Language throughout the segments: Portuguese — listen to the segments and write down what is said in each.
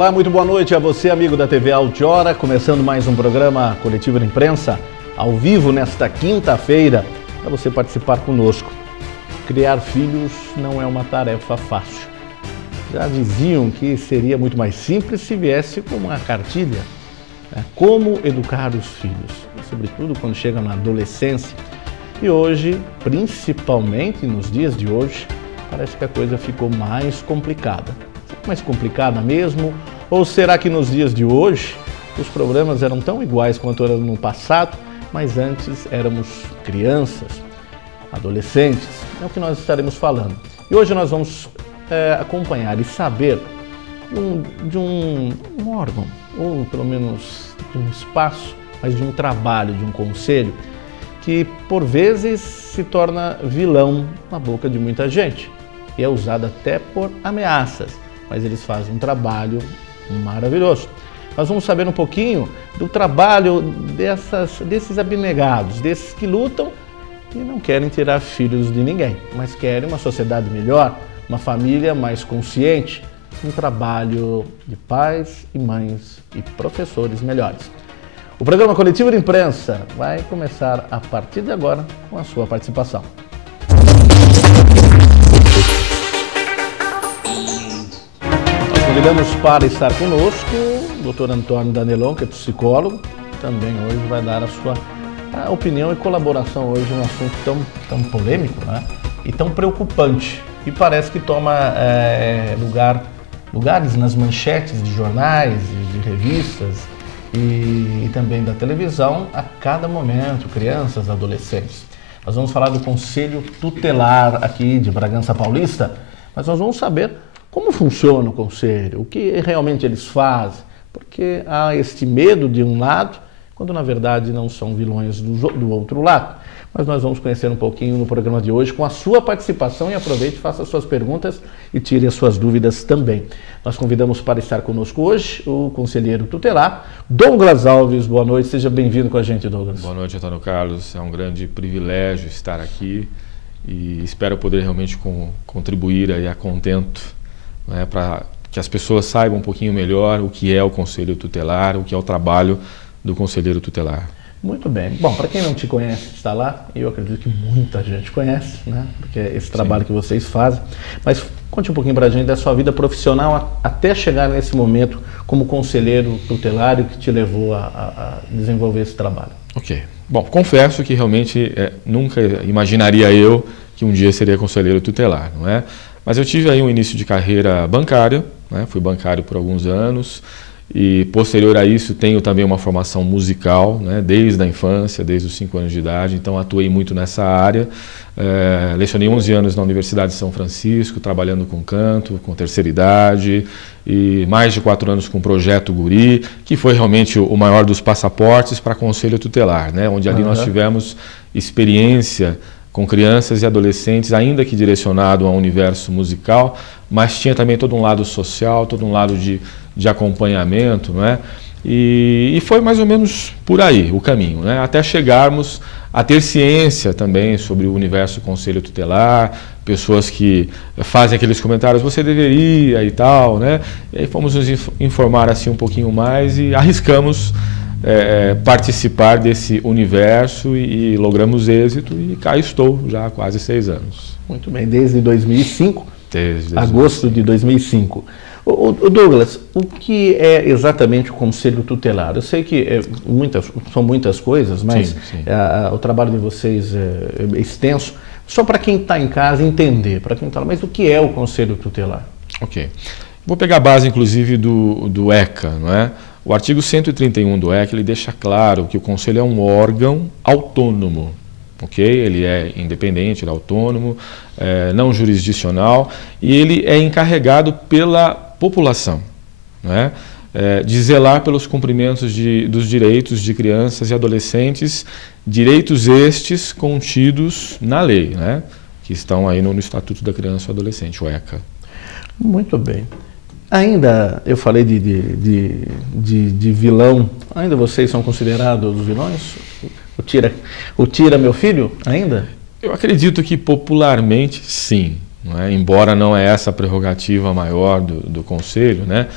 Olá, muito boa noite a você, amigo da TV Altiora, começando mais um programa Coletivo de Imprensa, ao vivo nesta quinta-feira, para você participar conosco. Criar filhos não é uma tarefa fácil. Já diziam que seria muito mais simples se viesse com uma cartilha, né? Como educar os filhos, sobretudo quando chega na adolescência. E hoje, principalmente nos dias de hoje, parece que a coisa ficou mais complicada. Mais complicada mesmo? Ou será que nos dias de hoje os problemas eram tão iguais quanto eram no passado, mas antes éramos crianças, adolescentes? É o que nós estaremos falando. E hoje nós vamos acompanhar e saber de um órgão, ou pelo menos de um espaço, mas de um trabalho, de um conselho, que por vezes se torna vilão na boca de muita gente e é usado até por ameaças, mas eles fazem um trabalho maravilhoso. Nós vamos saber um pouquinho do trabalho desses abnegados, desses que lutam e não querem tirar filhos de ninguém, mas querem uma sociedade melhor, uma família mais consciente, um trabalho de pais e mães e professores melhores. O programa Coletivo de Imprensa vai começar a partir de agora com a sua participação. Nós convidamos para estar conosco o Dr. Antônio Danelon, que é psicólogo, também hoje vai dar a sua opinião e colaboração hoje num assunto tão polêmico, né? E tão preocupante. E parece que toma lugares nas manchetes de jornais, de revistas e também da televisão a cada momento, crianças, adolescentes. Nós vamos falar do Conselho Tutelar aqui de Bragança Paulista, mas nós vamos saber como funciona o Conselho, o que realmente eles fazem, porque há este medo de um lado, quando na verdade não são vilões do outro lado. Mas nós vamos conhecer um pouquinho no programa de hoje com a sua participação e aproveite, faça as suas perguntas e tire as suas dúvidas também. Nós convidamos para estar conosco hoje o conselheiro tutelar, Douglas Alves. Boa noite, seja bem-vindo com a gente, Douglas. Boa noite, Antônio Carlos. É um grande privilégio estar aqui e espero poder realmente contribuir aí a contento, né, para que as pessoas saibam um pouquinho melhor o que é o Conselho Tutelar, o que é o trabalho do conselheiro tutelar. Muito bem. Bom, para quem não te conhece, está lá, e eu acredito que muita gente conhece, né? Porque é esse trabalho que vocês fazem. Mas conte um pouquinho para a gente da sua vida profissional até chegar nesse momento como conselheiro tutelar, que te levou a desenvolver esse trabalho. Ok. Bom, confesso que realmente nunca imaginaria eu que um dia seria conselheiro tutelar, não é? Mas eu tive aí um início de carreira bancária, né? Fui bancário por alguns anos. E posterior a isso tenho também uma formação musical, né, desde a infância, desde os 5 anos de idade, então atuei muito nessa área. Lecionei 11 anos na Universidade de São Francisco, trabalhando com canto, com terceira idade, e mais de 4 anos com o Projeto Guri, que foi realmente o maior dos passaportes para Conselho Tutelar, né, onde ali nós tivemos experiência com crianças e adolescentes, ainda que direcionado a um universo musical, mas tinha também todo um lado social, todo um lado de acompanhamento, não é? E foi mais ou menos por aí o caminho, né? Até chegarmos a ter ciência também sobre o universo Conselho Tutelar, pessoas que fazem aqueles comentários, você deveria e tal, né? E aí fomos nos informar assim um pouquinho mais e arriscamos participar desse universo e logramos êxito e cá estou já há quase 6 anos. Muito bem, desde 2005, desde agosto de 2005. O Douglas, o que é exatamente o Conselho Tutelar? Eu sei que são muitas coisas, mas sim. O trabalho de vocês é extenso. Só para quem está em casa entender, para quem está lá, mas o que é o Conselho Tutelar? Ok. Vou pegar a base, inclusive, do ECA, não é? O artigo 131 do ECA, ele deixa claro que o Conselho é um órgão autônomo, ok? Ele é independente, ele é autônomo, não jurisdicional, e ele é encarregado pela população, não é? De zelar pelos cumprimentos dos direitos de crianças e adolescentes, direitos estes contidos na lei, né? Que estão aí no Estatuto da Criança e do Adolescente, o ECA. Muito bem. Ainda, eu falei de vilão, ainda vocês são considerados vilões? O tira meu filho, ainda? Eu acredito que popularmente sim, não é? Embora não é essa a prerrogativa maior do Conselho, né?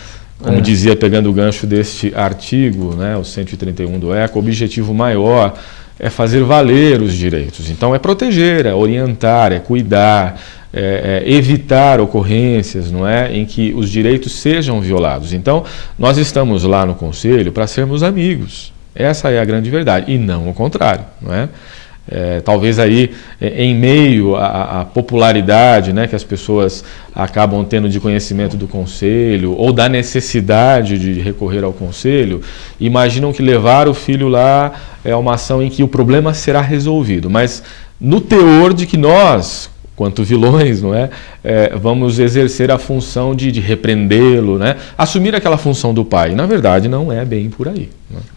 Como dizia, pegando o gancho deste artigo, né, o 131 do ECA, o objetivo maior é fazer valer os direitos. Então é proteger, é orientar, é cuidar, é evitar ocorrências, não é, em que os direitos sejam violados. Então nós estamos lá no Conselho para sermos amigos. Essa é a grande verdade, e não o contrário, não é? Talvez aí, em meio à popularidade, né, que as pessoas acabam tendo de conhecimento do Conselho ou da necessidade de recorrer ao Conselho, imaginam que levar o filho lá é uma ação em que o problema será resolvido, mas no teor de que nós, quanto vilões, não é? Vamos exercer a função de repreendê-lo, né? Assumir aquela função do pai. Na verdade, não é bem por aí.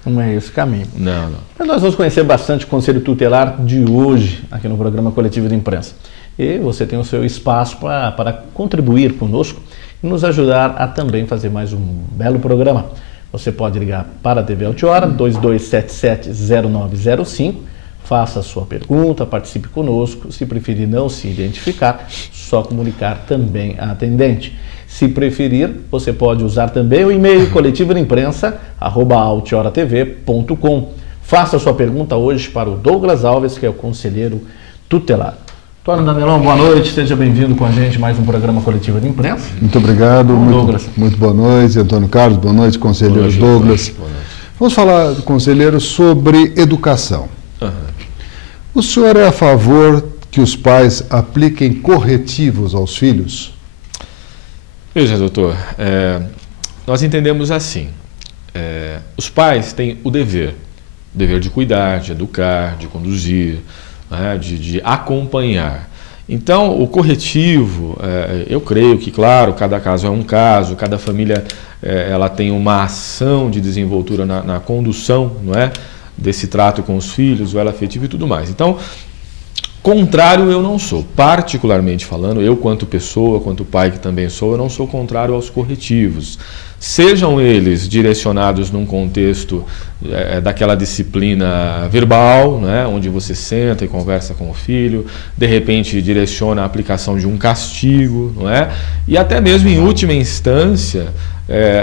Não é esse o caminho. Não. Mas nós vamos conhecer bastante o Conselho Tutelar de hoje, aqui no programa Coletivo de Imprensa. E você tem o seu espaço para contribuir conosco e nos ajudar a também fazer mais um belo programa. Você pode ligar para a TV Altiora, 2277-0905, faça a sua pergunta, participe conosco. Se preferir não se identificar, só comunicar também a atendente. Se preferir, você pode usar também o e-mail coletivodeImprensa@altioratv.com. Faça a sua pergunta hoje para o Douglas Alves, que é o conselheiro tutelar. Antônio Danelão, boa noite, seja bem-vindo com a gente mais um programa Coletivo de Imprensa. Muito obrigado, muito boa noite, Antônio Carlos, boa noite, conselheiro Douglas. Boa noite. Vamos falar, conselheiro, sobre educação. O senhor é a favor que os pais apliquem corretivos aos filhos? Veja, doutor, nós entendemos assim, os pais têm o dever de cuidar, de educar, de conduzir, né, de acompanhar. Então, o corretivo, eu creio que, claro, cada caso é um caso, cada família ela tem uma ação de desenvoltura na condução, não é, desse trato com os filhos, o elo afetivo e tudo mais. Então, contrário eu não sou, particularmente falando, eu quanto pessoa, quanto pai que também sou, eu não sou contrário aos corretivos. Sejam eles direcionados num contexto daquela disciplina verbal, né, onde você senta e conversa com o filho, de repente direciona a aplicação de um castigo, não é? E até mesmo em última instância,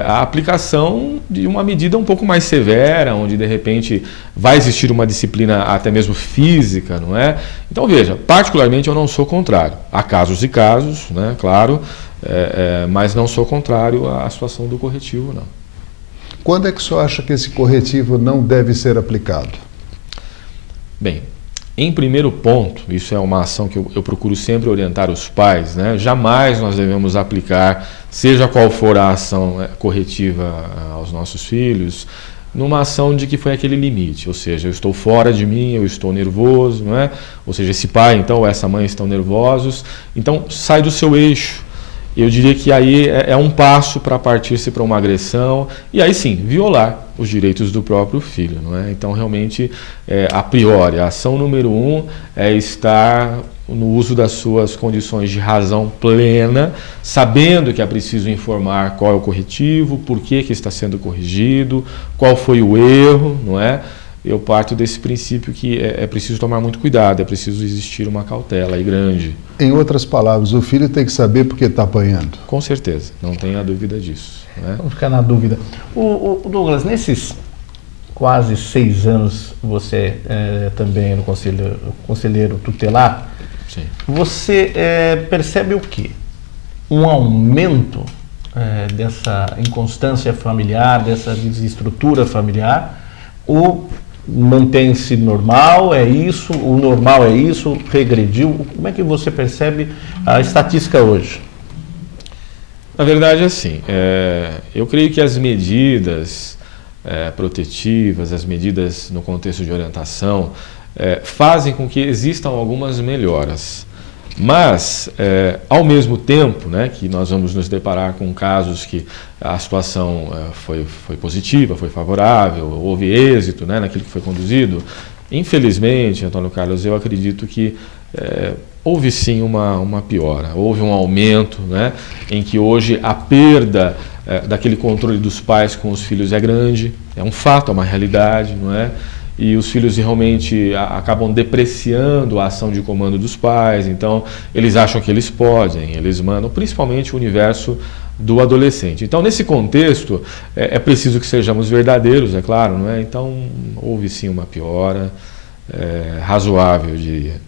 a aplicação de uma medida um pouco mais severa, onde de repente vai existir uma disciplina até mesmo física, não é? Então veja, particularmente eu não sou contrário. Há casos e casos, né, claro, mas não sou contrário à situação do corretivo, não. Quando é que o senhor acha que esse corretivo não deve ser aplicado? Bem, em primeiro ponto, isso é uma ação que eu procuro sempre orientar os pais, né? Jamais nós devemos aplicar, seja qual for a ação corretiva aos nossos filhos, numa ação de que foi aquele limite, ou seja, eu estou fora de mim, eu estou nervoso, não é? Ou seja, esse pai então ou essa mãe estão nervosos, então sai do seu eixo. Eu diria que aí é um passo para partir-se para uma agressão e aí sim, violar os direitos do próprio filho, não é? Então realmente, a priori, a ação número 1 é estar no uso das suas condições de razão plena, sabendo que é preciso informar qual é o corretivo, por que está sendo corrigido, qual foi o erro, não é? Eu parto desse princípio que é preciso tomar muito cuidado, é preciso existir uma cautela aí grande. Em outras palavras, o filho tem que saber por que está apanhando. Com certeza, não tenha dúvida disso. Né? Vamos ficar na dúvida. O Douglas, nesses quase 6 anos, você também no conselheiro tutelar, sim. Você percebe o quê? Um aumento dessa inconstância familiar, dessa desestrutura familiar, ou mantém-se normal, é isso, o normal é isso, regrediu? Como é que você percebe a estatística hoje? Na verdade, assim, eu creio que as medidas protetivas, as medidas no contexto de orientação, fazem com que existam algumas melhoras. Mas, ao mesmo tempo, né, que nós vamos nos deparar com casos que a situação foi positiva, foi favorável, houve êxito, né, naquilo que foi conduzido, infelizmente, Antônio Carlos, eu acredito que houve sim uma piora, houve um aumento, né, em que hoje a perda daquele controle dos pais com os filhos é grande, é um fato, é uma realidade, não é? E os filhos realmente acabam depreciando a ação de comando dos pais, então eles acham que eles podem, eles mandam, principalmente o universo do adolescente. Então, nesse contexto, é preciso que sejamos verdadeiros, é claro, não é? Então, houve sim uma piora razoável, eu diria.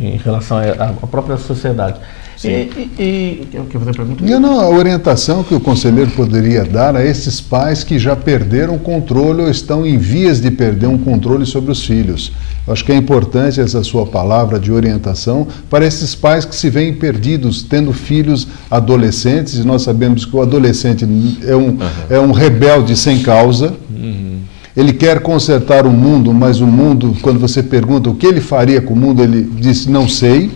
Em relação à própria sociedade. Quer fazer pergunta? Não, a orientação que o conselheiro poderia dar a esses pais que já perderam o controle ou estão em vias de perder um controle sobre os filhos. Eu acho que é importante essa sua palavra de orientação para esses pais que se veem perdidos, tendo filhos adolescentes, e nós sabemos que o adolescente é um rebelde sem causa. Ele quer consertar o mundo, mas o mundo, quando você pergunta o que ele faria com o mundo, ele diz, não sei.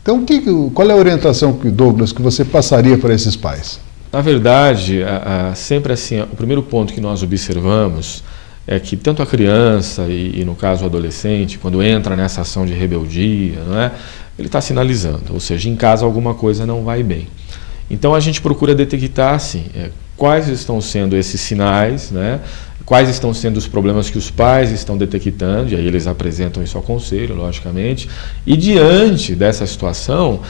Então, qual é a orientação, Douglas, que você passaria para esses pais? Na verdade, sempre assim, o primeiro ponto que nós observamos é que tanto a criança e no caso o adolescente, quando entra nessa ação de rebeldia, não é? Ele está sinalizando, ou seja, em casa alguma coisa não vai bem. Então a gente procura detectar assim, quais estão sendo esses sinais, né? Quais estão sendo os problemas que os pais estão detectando, e aí eles apresentam isso ao conselho, logicamente, e diante dessa situação,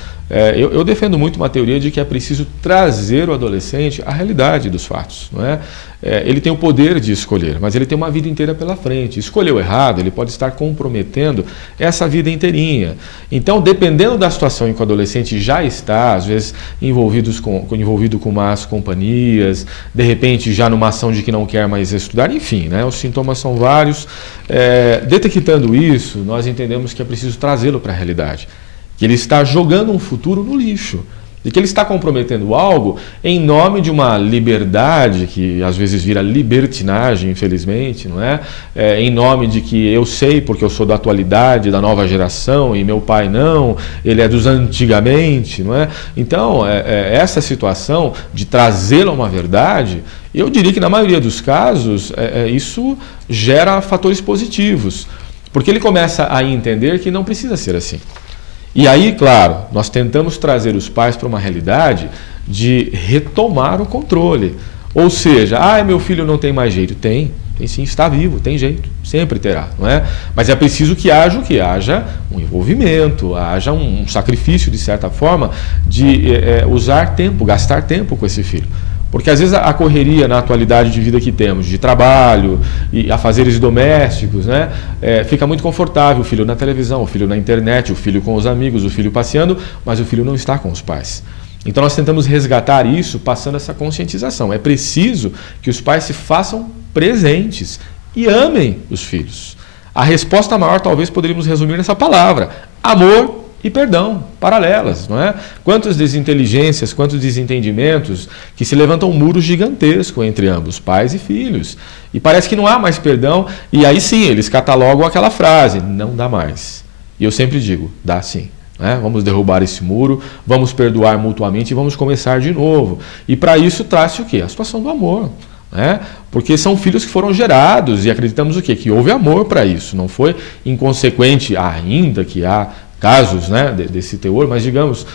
eu defendo muito uma teoria de que é preciso trazer o adolescente à realidade dos fatos, não é? Ele tem o poder de escolher, mas ele tem uma vida inteira pela frente. Escolheu errado, ele pode estar comprometendo essa vida inteirinha. Então, dependendo da situação em que o adolescente já está, às vezes envolvido com más companhias, de repente já numa ação de que não quer mais estudar, enfim, né? Os sintomas são vários. Detectando isso, nós entendemos que é preciso trazê-lo para a realidade. Que ele está jogando um futuro no lixo. E que ele está comprometendo algo em nome de uma liberdade que às vezes vira libertinagem, infelizmente, não é? Em nome de que eu sei porque eu sou da atualidade, da nova geração, e meu pai não, ele é dos antigamente, não é? Então, essa situação de trazê-lo a uma verdade, eu diria que na maioria dos casos, isso gera fatores positivos, porque ele começa a entender que não precisa ser assim. E aí, claro, nós tentamos trazer os pais para uma realidade de retomar o controle. Ou seja, meu filho não tem mais jeito. Tem sim, está vivo, tem jeito, sempre terá, não é? Mas é preciso que haja um envolvimento, haja um sacrifício, de certa forma, de usar tempo, gastar tempo com esse filho. Porque às vezes a correria na atualidade de vida que temos, de trabalho e afazeres domésticos, né, fica muito confortável, o filho na televisão, o filho na internet, o filho com os amigos, o filho passeando, mas o filho não está com os pais. Então nós tentamos resgatar isso passando essa conscientização. É preciso que os pais se façam presentes e amem os filhos. A resposta maior talvez poderíamos resumir nessa palavra: amor e perdão, paralelas, não é? Quantas desinteligências, quantos desentendimentos que se levantam um muro gigantesco entre ambos, pais e filhos. E parece que não há mais perdão, e aí sim, eles catalogam aquela frase, não dá mais. E eu sempre digo, dá sim. Né? Vamos derrubar esse muro, vamos perdoar mutuamente e vamos começar de novo. E para isso traz-se o quê? A situação do amor. Né? Porque são filhos que foram gerados e acreditamos o quê? Que houve amor para isso, não foi inconsequente, ainda que há casos, né, desse teor, mas digamos,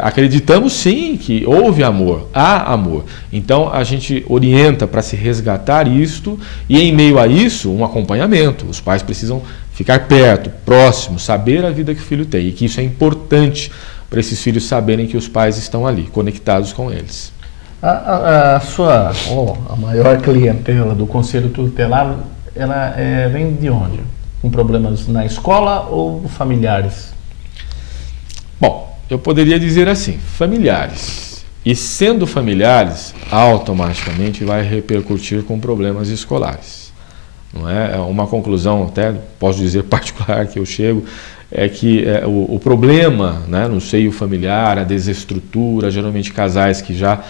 acreditamos sim que houve amor, há amor. Então a gente orienta para se resgatar isto e em meio a isso um acompanhamento. Os pais precisam ficar perto, próximo, saber a vida que o filho tem e que isso é importante para esses filhos saberem que os pais estão ali, conectados com eles. A maior clientela do Conselho Tutelar, ela vem de onde? Com problemas na escola ou familiares? Bom, eu poderia dizer assim, familiares. E sendo familiares, automaticamente vai repercutir com problemas escolares. Não é? Uma conclusão, até posso dizer particular, que eu chego, é que o problema, né, no seio familiar, a desestrutura, geralmente casais que já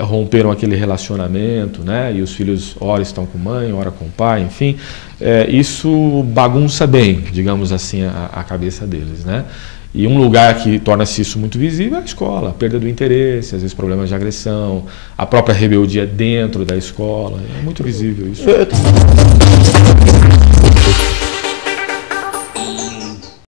romperam aquele relacionamento, né, e os filhos ora estão com mãe, ora com pai, enfim, isso bagunça bem, digamos assim, a cabeça deles, né? E um lugar que torna-se isso muito visível é a escola, a perda do interesse, às vezes problemas de agressão, a própria rebeldia dentro da escola, é muito visível isso.